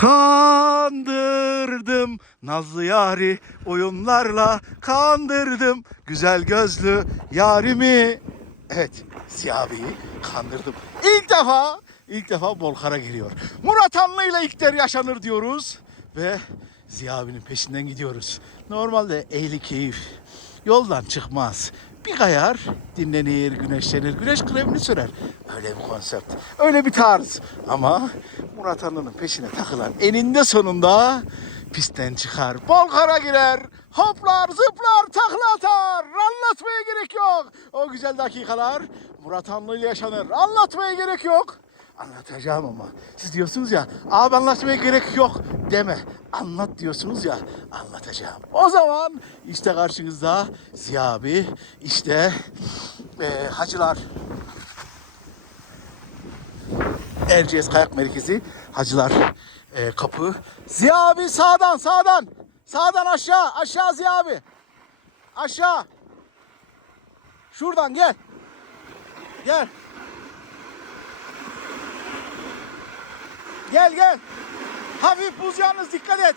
Kandırdım nazlı yari oyunlarla kandırdım güzel gözlü yarimi. Evet Siyah abiyi kandırdım. İlk defa ilk defa Bolkar'a giriyor. Murat Anlı ile ilkler yaşanır diyoruz ve Ziya abinin peşinden gidiyoruz. Normalde ehli keyif yoldan çıkmaz. Bir kayar, dinlenir, güneşlenir, güneş kremini sürer. Öyle bir konsept, öyle bir tarz. Ama Murat Anlı'nın peşine takılan eninde sonunda pistten çıkar. Bolkara girer, hoplar, zıplar, takla atar. Anlatmaya gerek yok. O güzel dakikalar Murat Anlı ile yaşanır. Anlatmaya gerek yok. Anlatacağım ama. Siz diyorsunuz ya, abi anlatmaya gerek yok deme. Anlat diyorsunuz ya, anlatacağım. O zaman işte karşınızda Ziya abi, işte eee, Hacılar Erciyes Kayak Merkezi, Hacılar eee, kapı. Ziya abi sağdan, sağdan. Sağdan aşağı, aşağı Ziya abi. Aşağı. Şuradan gel. Gel. Gel gel. Hafif buz yalnız dikkat et.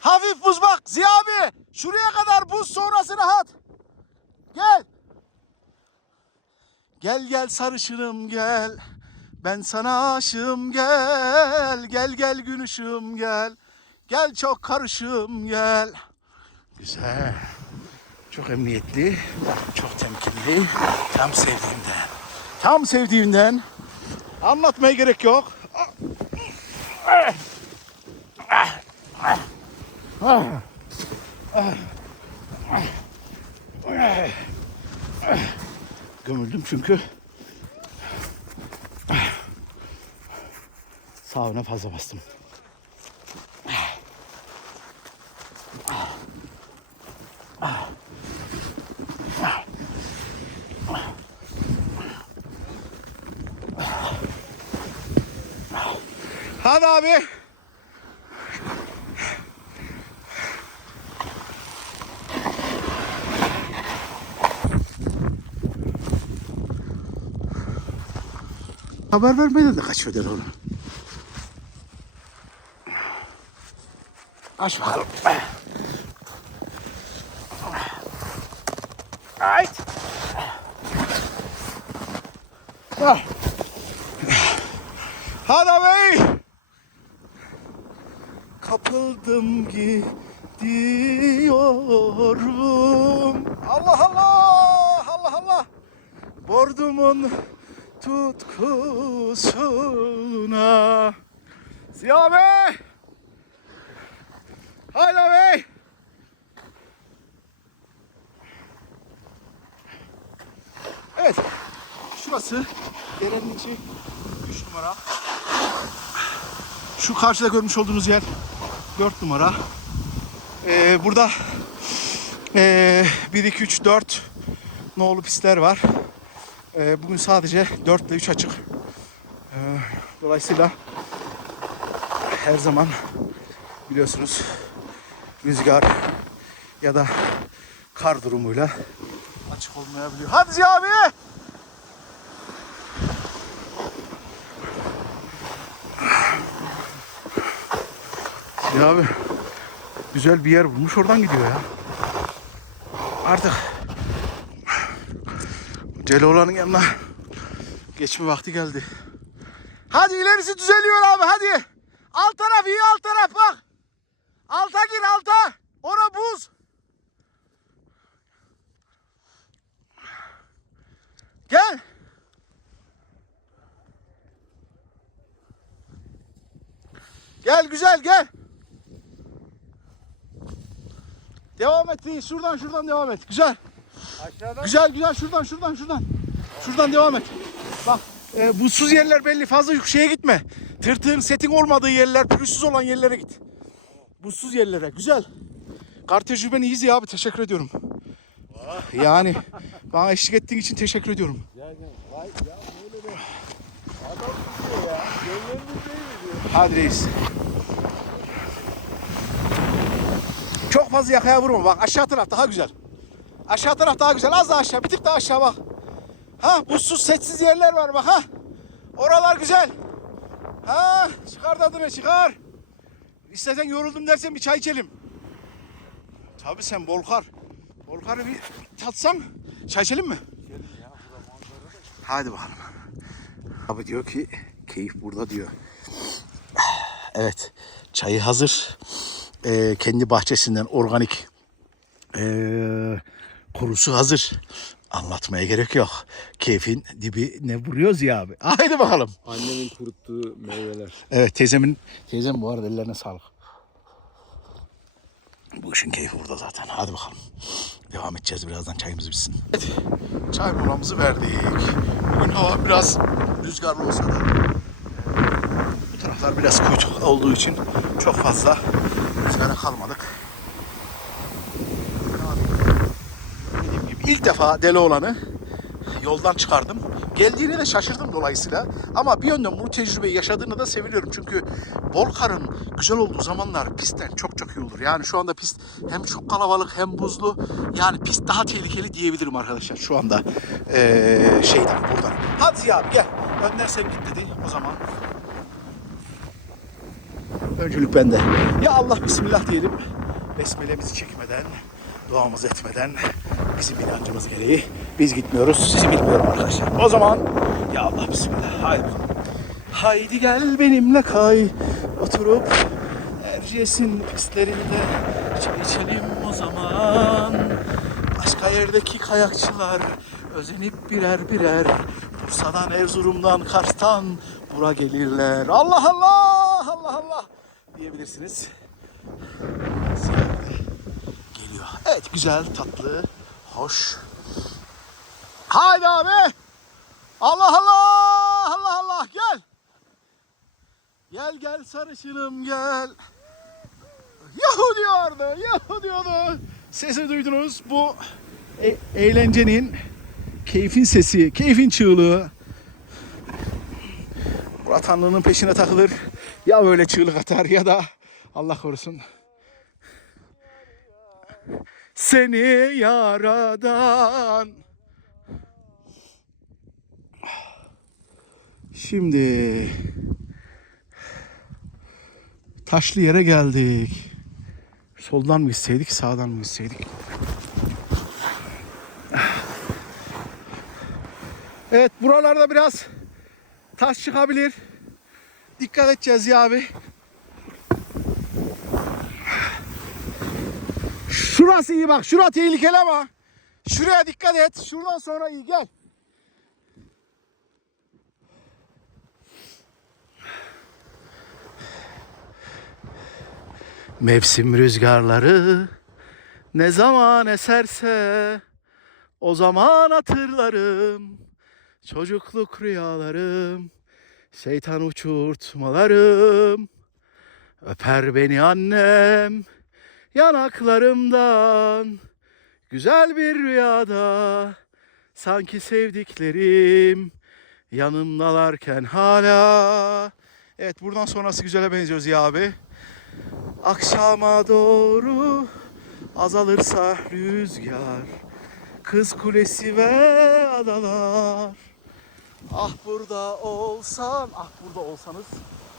Hafif buz bak Ziya abi. Şuraya kadar buz sonrası rahat. Gel. Gel gel sarışınım gel. Ben sana aşığım gel. Gel gel gün gel. Gel çok karışım gel. Güzel. Çok emniyetli, çok temkinli. Tam sevdiğimden. Tam sevdiğimden. Anlatmaya gerek yok. Gömüldüm çünkü. Sağına fazla bastım. Hadi abi. Haber vermeden de kaçıyor onu. Aç bakalım. Ay. Ah. Hadi abi. Kapıldım gidiyorum. Allah Allah. Allah Allah. Bordumun tutkusuna. Ziya abi. Haydi abi. Evet. Şurası derenin içi 3 numara. Şu karşıda görmüş olduğunuz yer 4 numara. Ee, burada ee, 1, 2, 3, 4 nolu pistler var. Ee, bugün sadece 4 ile 3 açık. Ee, dolayısıyla her zaman biliyorsunuz rüzgar ya da kar durumuyla açık olmayabiliyor. Hadi Ziya abi! Ya abi güzel bir yer bulmuş oradan gidiyor ya. Artık Celoğlan'ın yanına geçme vakti geldi. Hadi ilerisi düzeliyor abi hadi. Alt taraf iyi alt taraf bak. Alta gir alta. Ora buz. Gel. Gel güzel gel. Devam et. Şuradan şuradan devam et. Güzel. Aşağıdan Güzel güzel şuradan şuradan şuradan. Şuradan devam et. Bak e, buzsuz yerler belli fazla yükseğe gitme. Tırtığın setin olmadığı yerler pürüzsüz olan yerlere git. Buzsuz yerlere güzel. Kar tecrüben iyiyiz ya abi teşekkür ediyorum. Yani bana eşlik ettiğin için teşekkür ediyorum. yani. Hadi reis. Çok fazla yakaya vurma bak aşağı taraf daha güzel. Aşağı taraf daha güzel az daha aşağı bir tık daha aşağı bak. Ha buzsuz sessiz yerler var bak ha. Oralar güzel. Ha çıkar tadını çıkar. İstersen yoruldum dersen bir çay içelim. Tabii sen Bolkar. Bolkar'ı bir tatsan çay içelim mi? Hadi bakalım. Abi diyor ki keyif burada diyor. Evet çayı hazır. Ee, kendi bahçesinden organik ee, kurusu hazır. Anlatmaya gerek yok. Keyfin dibi ne vuruyoruz ya abi. Haydi bakalım. Annemin kuruttuğu meyveler. Evet teyzemin teyzem bu arada ellerine sağlık. Bu işin keyfi burada zaten. Hadi bakalım. Devam edeceğiz birazdan çayımız bitsin. Evet, çay molamızı verdik. Bugün hava biraz rüzgarlı olsa da bu taraflar biraz kuytu olduğu için çok fazla rüzgara kalmadık. İlk defa deli olanı yoldan çıkardım. Geldiğine de şaşırdım dolayısıyla. Ama bir yönden bu tecrübeyi yaşadığını da seviniyorum. Çünkü Bolkar'ın güzel olduğu zamanlar pistten çok çok iyi olur. Yani şu anda pist hem çok kalabalık hem buzlu. Yani pist daha tehlikeli diyebilirim arkadaşlar şu anda. Ee, şeyden buradan. Hadi abi gel. Önden sen git dedi o zaman. Öncülük bende. Ya Allah bismillah diyelim. Besmelemizi çekmeden, duamızı etmeden bizim inancımız gereği biz gitmiyoruz. Sizi bilmiyorum arkadaşlar. O zaman ya Allah bismillah. Haydi. Haydi gel benimle kay. Oturup Erciyes'in pistlerinde çay içelim o zaman. Başka yerdeki kayakçılar özenip birer birer Bursa'dan, Erzurum'dan, Kars'tan bura gelirler. Allah Allah, Allah Allah diyebilirsiniz. Geliyor. Evet güzel, tatlı, hoş. Haydi abi. Allah Allah, Allah Allah gel. Gel gel sarışınım gel. Yahu diyordu, yahu diyordu. Sesi duydunuz. Bu e- eğlencenin, keyfin sesi, keyfin çığlığı. Murat Hanlı'nın peşine takılır. Ya böyle çığlık atar ya da Allah korusun. Seni yaradan. Şimdi taşlı yere geldik. Soldan mı gitseydik, sağdan mı gitseydik? Evet, buralarda biraz taş çıkabilir. Dikkat edeceğiz ya abi. Şurası iyi bak, şura tehlikeli ama. Şuraya dikkat et. Şuradan sonra iyi gel. Mevsim rüzgarları ne zaman eserse o zaman hatırlarım çocukluk rüyalarım şeytan uçurtmalarım öper beni annem yanaklarımdan güzel bir rüyada sanki sevdiklerim yanımdalarken hala. Evet buradan sonrası güzele benziyor Ziya abi. Akşama doğru azalırsa rüzgar Kız kulesi ve adalar. Ah burada olsan, ah burada olsanız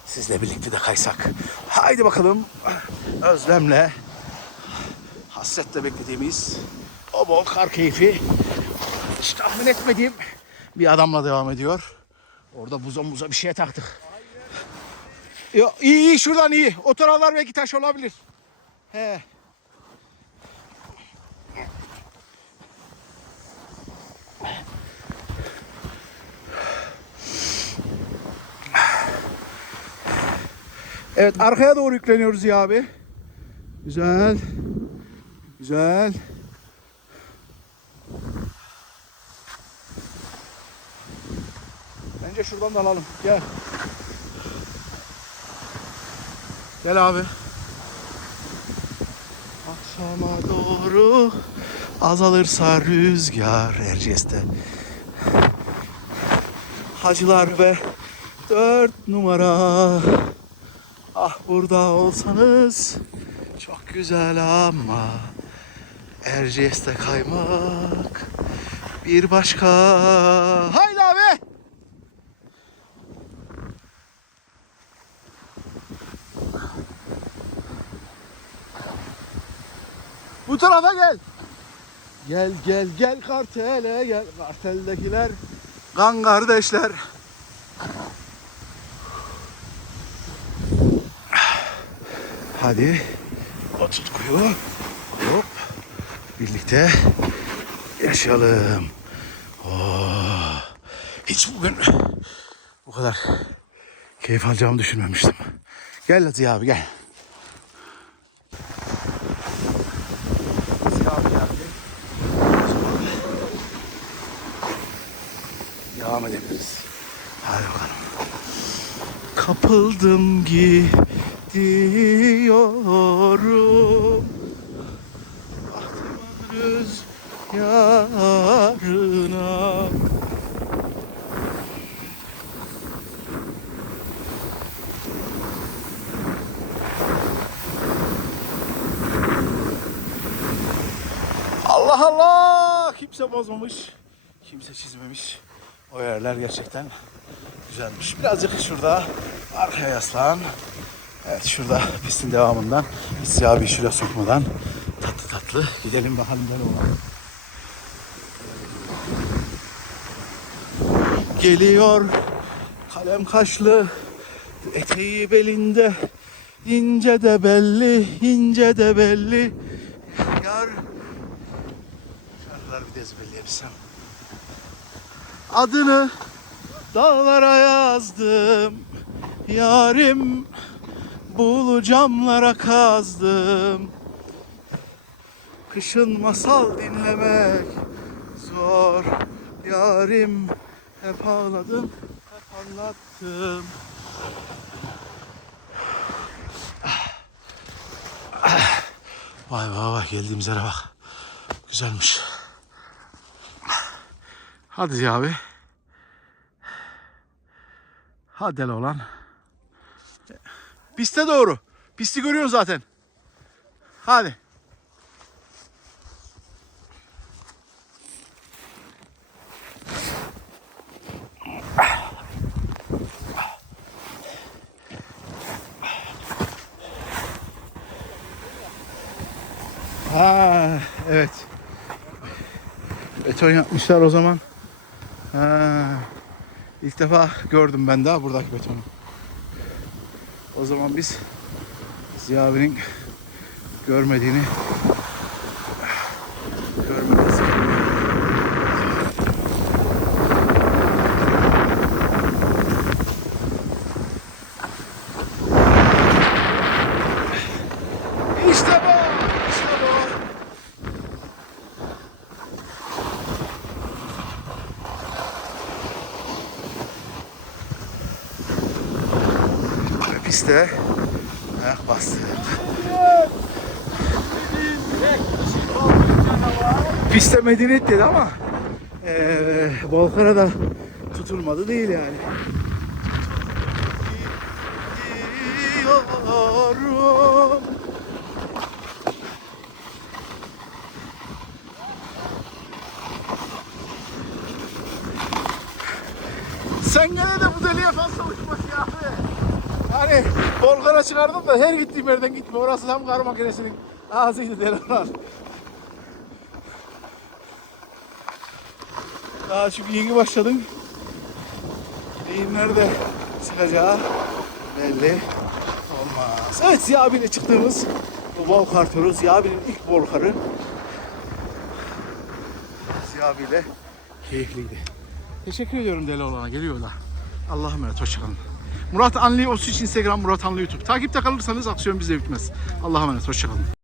Sizle birlikte de kaysak. Haydi bakalım Özlemle Hasretle beklediğimiz O bol kar keyfi Hiç tahmin etmediğim Bir adamla devam ediyor Orada buza muza bir şeye taktık Yo, iyi iyi şuradan iyi. O taraflar belki taş olabilir. He. Evet arkaya doğru yükleniyoruz ya abi. Güzel. Güzel. Bence şuradan da alalım. Gel. Gel abi. Akşama doğru azalırsa rüzgar Erciyes'te. Hacılar ve dört numara. Ah burada olsanız çok güzel ama Erciyes'te kaymak bir başka. Haydi abi. Bu tarafa gel. Gel gel gel kartele gel. Karteldekiler kan kardeşler. Hadi o tutkuyu birlikte yaşayalım. Oh, hiç bugün bu kadar keyif alacağımı düşünmemiştim. Gel Ziya abi gel. Ziya abi geldi. Devam edebiliriz. Hadi bakalım. Kapıldım gidiyorum. Rüzgarına. Allah Allah! Kimse bozmamış. Kimse çizmemiş. O yerler gerçekten güzelmiş. Birazcık şurada arkaya yaslan. Evet şurada pistin devamından Hissi abi şuraya sokmadan tatlı tatlı gidelim bakalım ne olur. Geliyor. Kalem kaşlı eteği belinde. İnce de belli ince de belli. Yar. Şarkılar bir de ezberleyebilsem. Adını dağlara yazdım. Yarim Bulu camlara kazdım. Kışın masal dinlemek zor. Yarim hep ağladım Hep anlattım Vay vay vay geldiğimiz yere bak Güzelmiş Hadi Ziya abi Hadi hele olan Piste doğru. Pisti görüyorsun zaten. Hadi. Ha, evet. Beton yapmışlar o zaman. Ha, ilk defa gördüm ben daha buradaki betonu. O zaman biz Ziya görmediğini görmemiz İşte bu! İşte bu! Piste ayak bastık. Piste medeniyet dedi ama eee Volkan'a da tutulmadı değil yani. Sen gene de bu deliye fazla uçma ya abi. Hani Volkan'a çıkardım da her gittiğim yerden gitme. Orası tam kar makinesinin ağzıydı deli olan. Daha çünkü yeni başladın. Neyin nerede çıkacağı belli olmaz. Evet Ziya abiyle çıktığımız bu Volkar turu. Ziya abinin ilk Volkar'ı. Ziya abiyle keyifliydi. Teşekkür ediyorum deli olana. Geliyorlar. Allah'a emanet. Hoşçakalın. Murat Anlı Osuç Instagram, Murat Anlı YouTube. Takipte kalırsanız aksiyon bize bitmez. Allah'a emanet. Hoşçakalın.